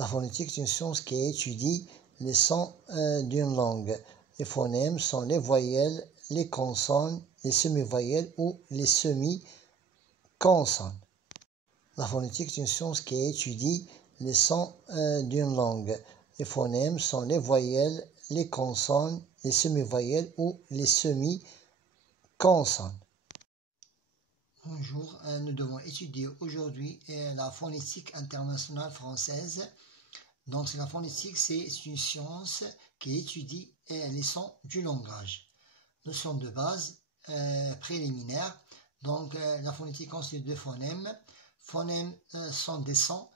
La phonétique est une science qui étudie les sons d'une langue. Les phonèmes sont les voyelles, les consonnes, les semi-voyelles ou les semi-consonnes. La phonétique est une science qui étudie les sons d'une langue. Les phonèmes sont les voyelles, les consonnes, les semi-voyelles ou les semi-consonnes. Bonjour, nous devons étudier aujourd'hui la phonétique internationale française. Donc la phonétique, c'est une science qui étudie les sons du langage. Notion de base préliminaire. Donc la phonétique constitue de phonèmes. Phonèmes sont des sons,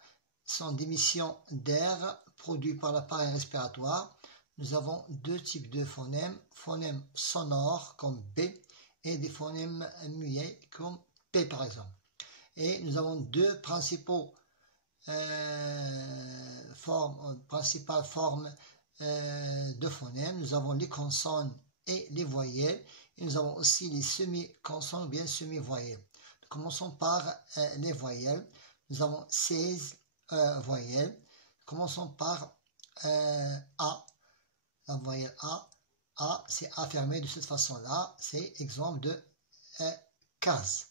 sont d'émissions d'air produits par l'appareil respiratoire. Nous avons deux types de phonèmes sonores comme B et des phonèmes muets comme P par exemple. Et nous avons deux principales formes de phonèmes. Nous avons les consonnes et les voyelles. Et nous avons aussi les semi-consonnes ou bien semi-voyelles. Commençons par les voyelles. Nous avons 16 voyelles. Commençons par A. La voyelle A. A, c'est A fermé de cette façon-là. C'est exemple de case.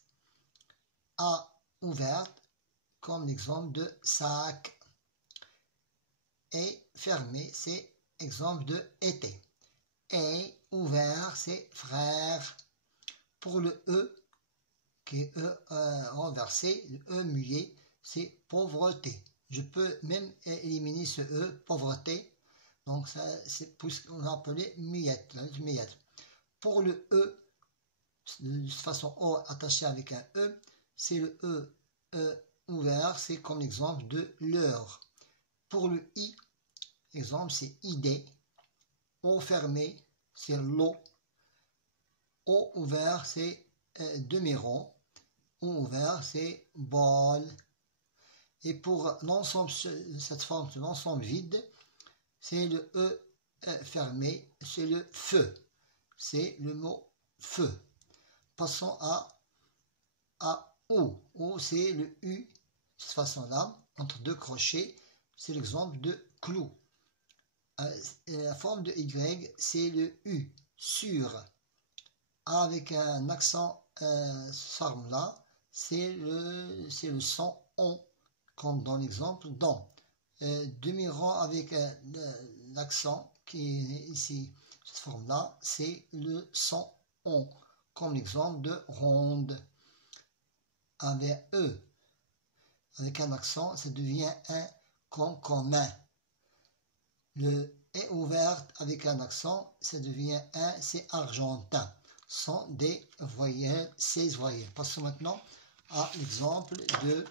A ouverte, comme l'exemple de sac. Et fermé, c'est exemple de été. Et ouvert, c'est frère. Pour le E, qui est E renversé, le E muet, c'est pauvreté. Je peux même éliminer ce E, pauvreté. Donc, c'est puisqu'on a appelé muette, la lettre muette. Pour le E, de façon O attaché avec un E, c'est le E ouvert, c'est comme l'exemple de l'heure. Pour le I, exemple, c'est idée. O fermé, c'est l'eau. O ouvert, c'est demi-rond. O ouvert, c'est bol. Et pour l'ensemble, cette forme de l'ensemble vide, c'est le E fermé, c'est le feu. C'est le mot feu. Passons à O. O, c'est le U, de cette façon-là, entre deux crochets, c'est l'exemple de clou. La forme de Y, c'est le U, sur. Avec un accent forme-là, c'est le son on, comme dans l'exemple dans. Demi-rond avec l'accent qui est ici, cette forme-là, c'est le son on, comme l'exemple de ronde. Avec E, avec un accent, ça devient un comme commun. Le est ouverte avec un accent, ça devient un, c'est argentin. Sont des voyelles, 16 voyelles. Passons maintenant à l'exemple de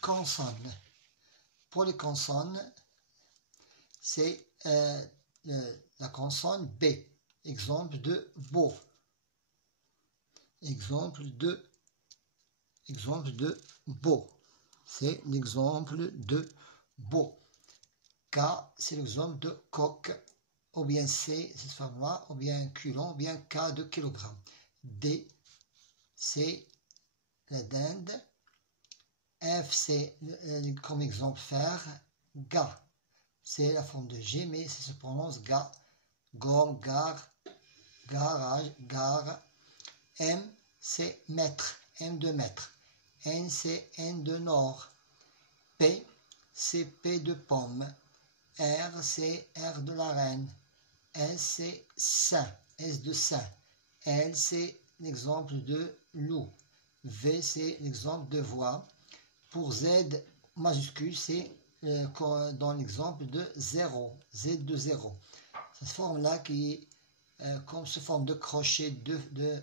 consonnes. Pour les consonnes, c'est la consonne B. Exemple de beau. Exemple de beau. C'est l'exemple de beau. K, c'est l'exemple de coq. Ou bien C, cette forme-là, ou bien culon, ou bien K de kilogramme. D, c'est la dinde. F, c'est comme exemple fer. Ga, c'est la forme de G, mais ça se prononce ga. Gomme, gare, garage, gare. M, c'est mètre, M de mètre. N, c'est N de nord. P, c'est P de pomme. R, c'est R de la reine. S, c'est saint, S de saint. L, c'est l'exemple de loup. V, c'est l'exemple de voix. Pour Z majuscule, c'est dans l'exemple de 0, Z de 0. Cette forme-là qui est comme sous forme de crochet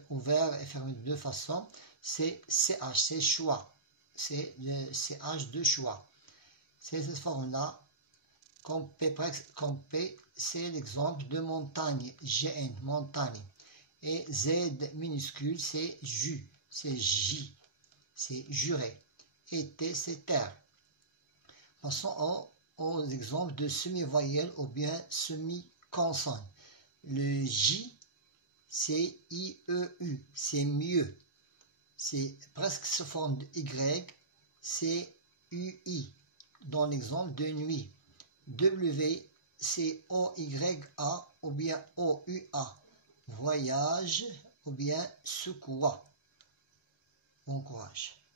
ouvert et fermé de deux façons, c'est CH, c'est choix. C'est le CH de choix. C'est cette forme-là. Comme P, c'est l'exemple de montagne, GN, montagne. Et Z minuscule, c'est jus, c'est J, c'est juré. Et T, c'est terre. Passons aux exemples de semi-voyelles ou bien semi-consonnes. Le J, c'est I-E-U, c'est mieux. C'est presque sous forme de Y, c'est UI, dans l'exemple de nuit. W-C-O-Y-A ou bien O-U-A. Voyage ou bien secoua. Bon courage.